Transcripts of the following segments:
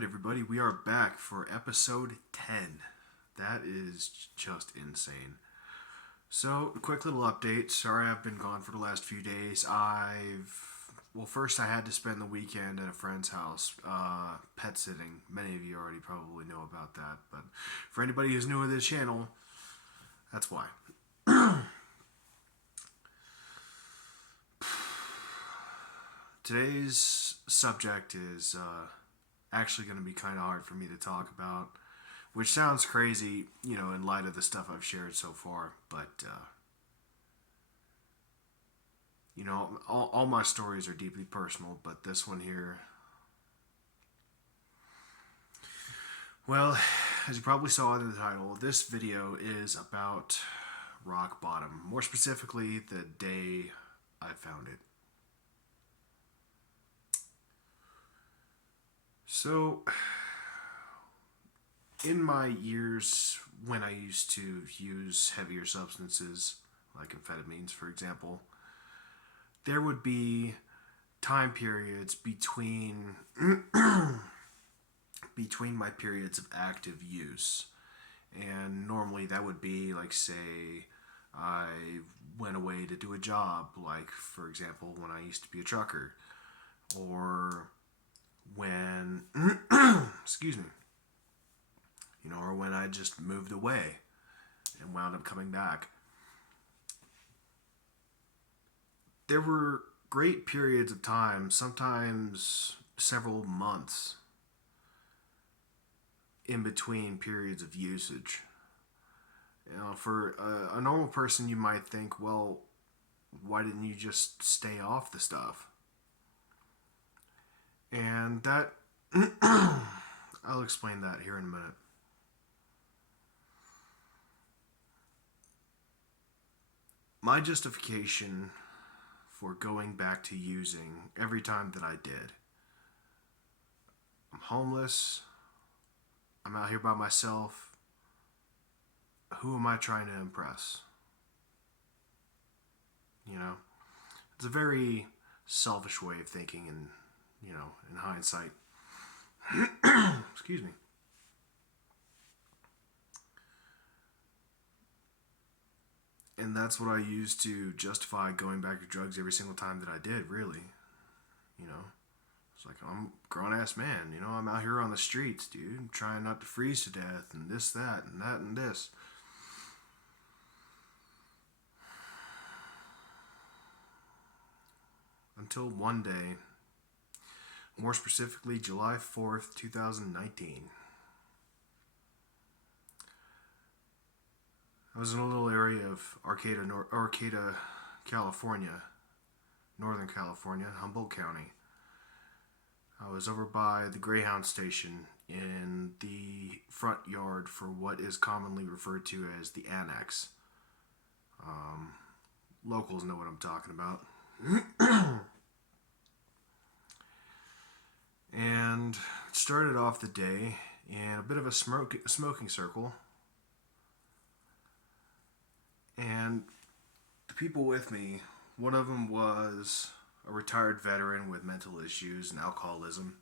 Alright, everybody, we are back for episode 10. That is just insane. So, a quick little update. Sorry I've been gone for the last few days. First I had to spend the weekend at a friend's house, pet sitting. Many of you already probably know about that, but for anybody who's new to this channel, that's why. Today's subject is actually going to be kind of hard for me to talk about, which sounds crazy, in light of the stuff I've shared so far. But, all my stories are deeply personal, but this one here, well, as you probably saw in the title, this video is about rock bottom. More specifically, the day I found it. So, in my years when I used to use heavier substances, like amphetamines, for example, there would be time periods between my periods of active use. And normally that would be, like, say, I went away to do a job, like, for example, when I used to be a trucker, or when, excuse me, or when I just moved away and wound up coming back. There were great periods of time, sometimes several months, in between periods of usage. For a normal person, you might think, well, why didn't you just stay off the stuff? And that, I'll explain that here in a minute. My justification for going back to using every time that I did: I'm homeless, I'm out here by myself, who am I trying to impress? It's a very selfish way of thinking, and in hindsight. Excuse me. And that's what I used to justify going back to drugs every single time that I did, really. It's like, I'm a grown-ass man, I'm out here on the streets, dude. I'm trying not to freeze to death, and this, that, and that, and this. Until one day, more specifically July 4th, 2019. I was in a little area of Arcata, California, Northern California, Humboldt County. I was over by the Greyhound station in the front yard for what is commonly referred to as the Annex. Locals know what I'm talking about. And started off the day in a bit of a smoking circle. And the people with me, one of them was a retired veteran with mental issues and alcoholism.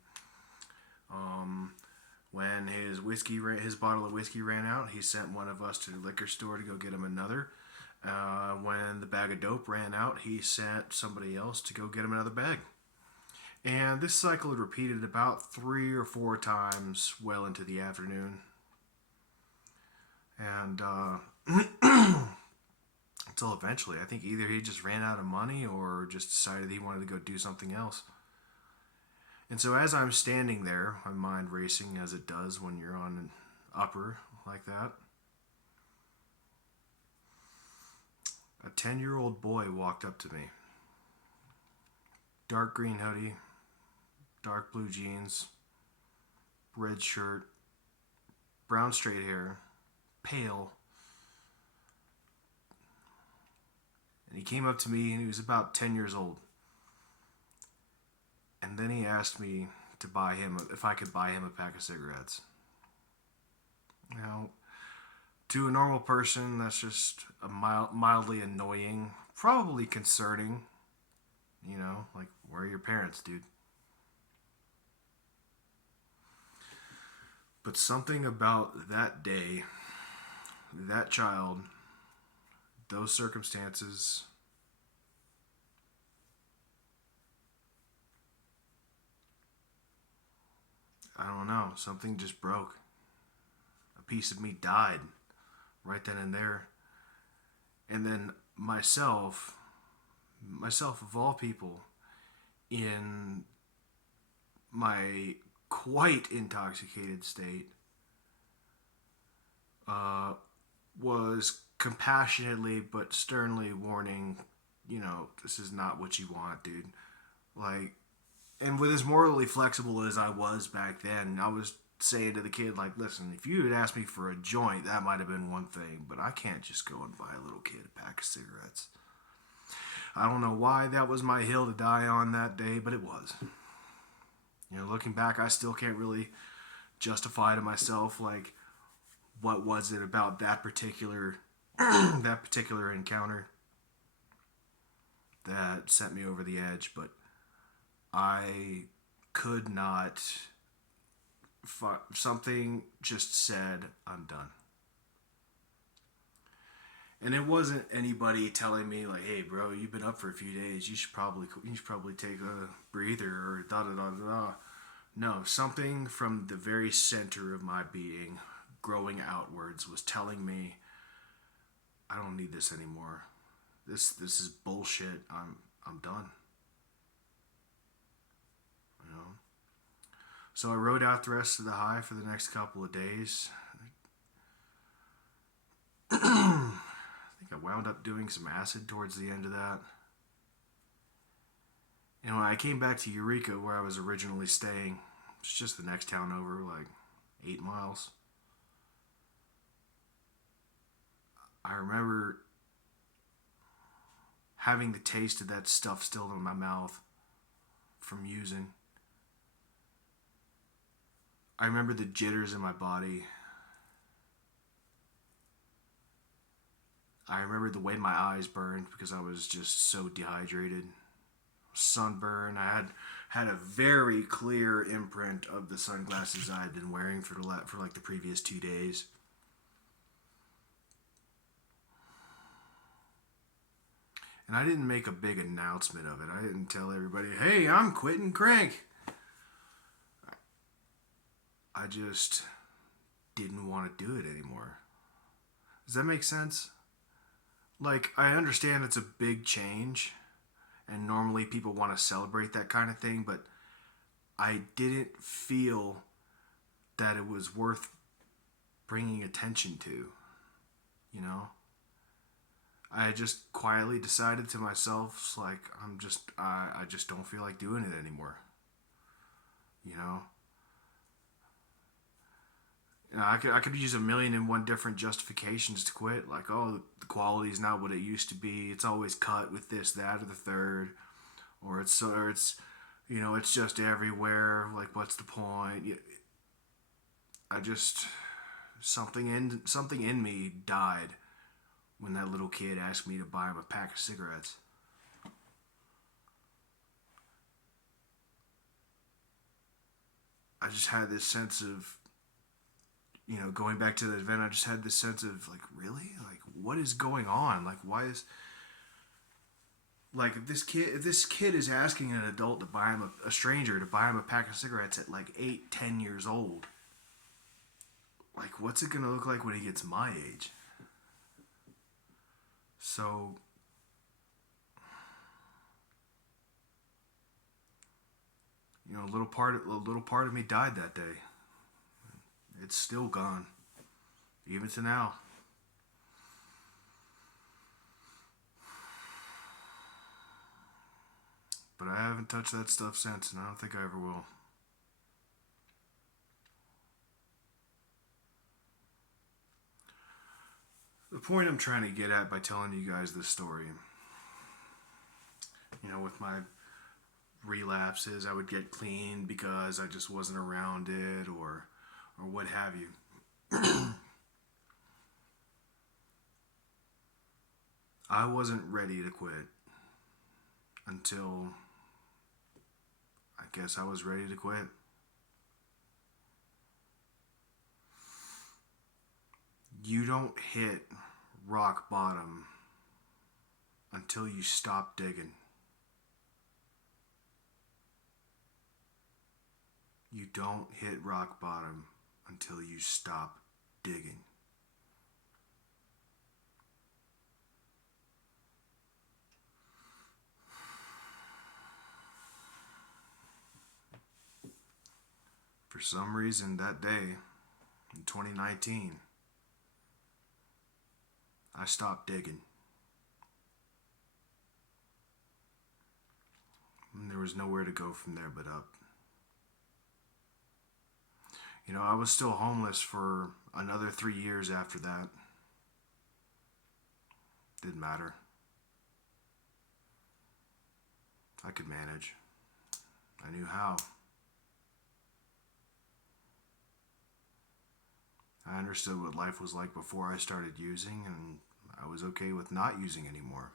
When his bottle of whiskey ran out, he sent one of us to the liquor store to go get him another. When the bag of dope ran out, he sent somebody else to go get him another bag. And this cycle had repeated about 3 or 4 times well into the afternoon. And until eventually, I think either he just ran out of money or just decided he wanted to go do something else. And so as I'm standing there, my mind racing as it does when you're on an upper like that, a 10-year-old boy walked up to me. Dark green hoodie, dark blue jeans, red shirt, brown straight hair, pale. And he came up to me, and he was about 10 years old. And then he asked me if I could buy him a pack of cigarettes. Now, to a normal person, that's just mildly annoying, probably concerning. Like, where are your parents, dude? But something about that day, that child, those circumstances, I don't know, something just broke. A piece of me died right then and there. And then myself of all people, in my quite intoxicated state, was compassionately but sternly warning, this is not what you want, dude. Like, and with as morally flexible as I was back then, I was saying to the kid, like, listen, if you had asked me for a joint, that might have been one thing, but I can't just go and buy a little kid a pack of cigarettes. I don't know why that was my hill to die on that day, but it was. Looking back, I still can't really justify to myself, like, what was it about that particular that particular encounter that sent me over the edge, but I could not. Something just said, I'm done. And it wasn't anybody telling me like, "Hey, bro, you've been up for a few days. You should probably take a breather or da da da da." No, something from the very center of my being, growing outwards, was telling me, "I don't need this anymore. This is bullshit. I'm done." So I rode out the rest of the high for the next couple of days. I think I wound up doing some acid towards the end of that. And when I came back to Eureka, where I was originally staying, it's just the next town over, like 8 miles. I remember having the taste of that stuff still in my mouth from using. I remember the jitters in my body. I remember the way my eyes burned because I was just so dehydrated. Sunburn. I had a very clear imprint of the sunglasses I had been wearing for like the previous 2 days. And I didn't make a big announcement of it. I didn't tell everybody, "Hey, I'm quitting crank." I just didn't want to do it anymore. Does that make sense? Like, I understand it's a big change, and normally people want to celebrate that kind of thing, but I didn't feel that it was worth bringing attention to, I just quietly decided to myself, like, I just don't feel like doing it anymore, I could use 1,000,001 different justifications to quit. Like, oh, the quality is not what it used to be. It's always cut with this, that, or the third, or it's it's just everywhere. Like, what's the point? I just something in me died when that little kid asked me to buy him a pack of cigarettes. I just had this sense of, going back to the event, I just had this sense of, like, really? Like, what is going on? Like, why is... Like, if this kid is asking an adult to buy him, a stranger, to buy him a pack of cigarettes at, like, 8, 10 years old, like, what's it going to look like when he gets my age? So... a little part of me died that day. It's still gone, even to now. But I haven't touched that stuff since, and I don't think I ever will. The point I'm trying to get at by telling you guys this story, with my relapses, I would get clean because I just wasn't around it, or what have you. I wasn't ready to quit until I guess I was ready to quit. You don't hit rock bottom until you stop digging. You don't hit rock bottom until you stop digging. For some reason, that day in 2019, I stopped digging. And there was nowhere to go from there but up. You know, I was still homeless for another 3 years after that. Didn't matter. I could manage. I knew how. I understood what life was like before I started using, and I was okay with not using anymore.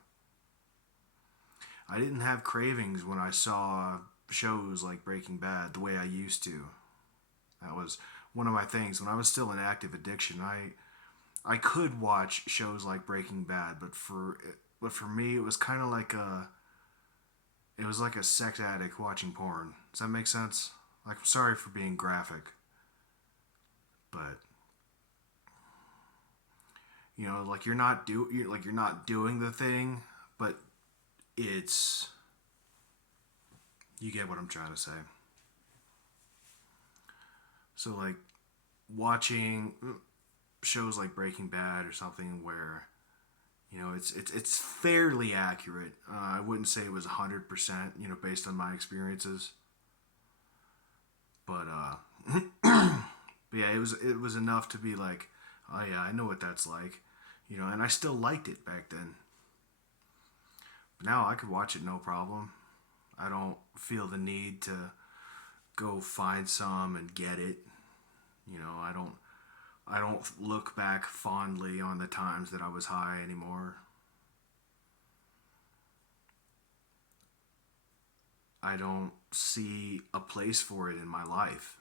I didn't have cravings when I saw shows like Breaking Bad the way I used to. That was one of my things. When I was still in active addiction, I could watch shows like Breaking Bad, but for me, it was kind of like a sex addict watching porn. Does that make sense? Like, I'm sorry for being graphic, but you know, like you're not doing the thing, but it's, you get what I'm trying to say. So like watching shows like Breaking Bad or something where, you know, it's fairly accurate. I wouldn't say it was 100%, you know, based on my experiences, but but yeah, it was enough to be like, oh yeah, I know what that's like, you know, and I still liked it back then. But now I could watch it no problem. I don't feel the need to go find some and get it. You know, I don't look back fondly on the times that I was high anymore. I don't see a place for it in my life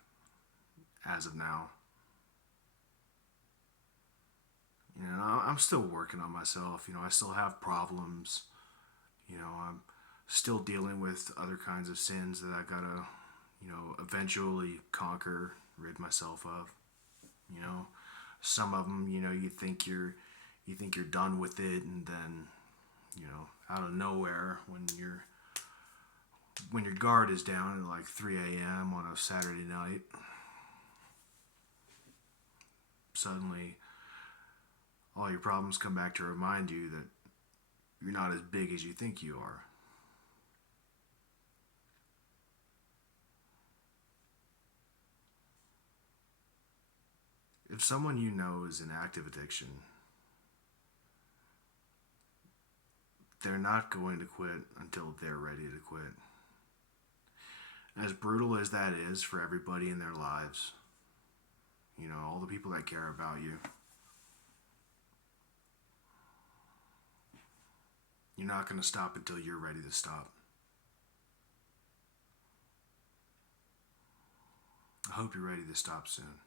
as of now. You know, I'm still working on myself. You know, I still have problems. You know, I'm still dealing with other kinds of sins that I gotta, you know, eventually conquer, rid myself of. You know, some of them, you know, you think you're done with it, and then, you know, out of nowhere, when your guard is down at like 3 a.m. on a Saturday night, suddenly all your problems come back to remind you that you're not as big as you think you are. If someone you know is in active addiction, they're not going to quit until they're ready to quit. As brutal as that is for everybody in their lives, you know, all the people that care about you, you're not going to stop until you're ready to stop. I hope you're ready to stop soon.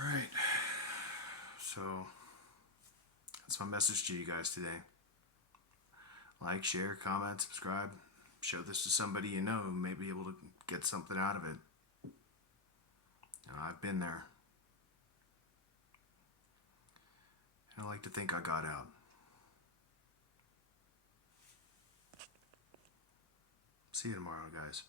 All right. So, that's my message to you guys today. Like, share, comment, subscribe. Show this to somebody you know who may be able to get something out of it. You know, I've been there. And I like to think I got out. See you tomorrow, guys.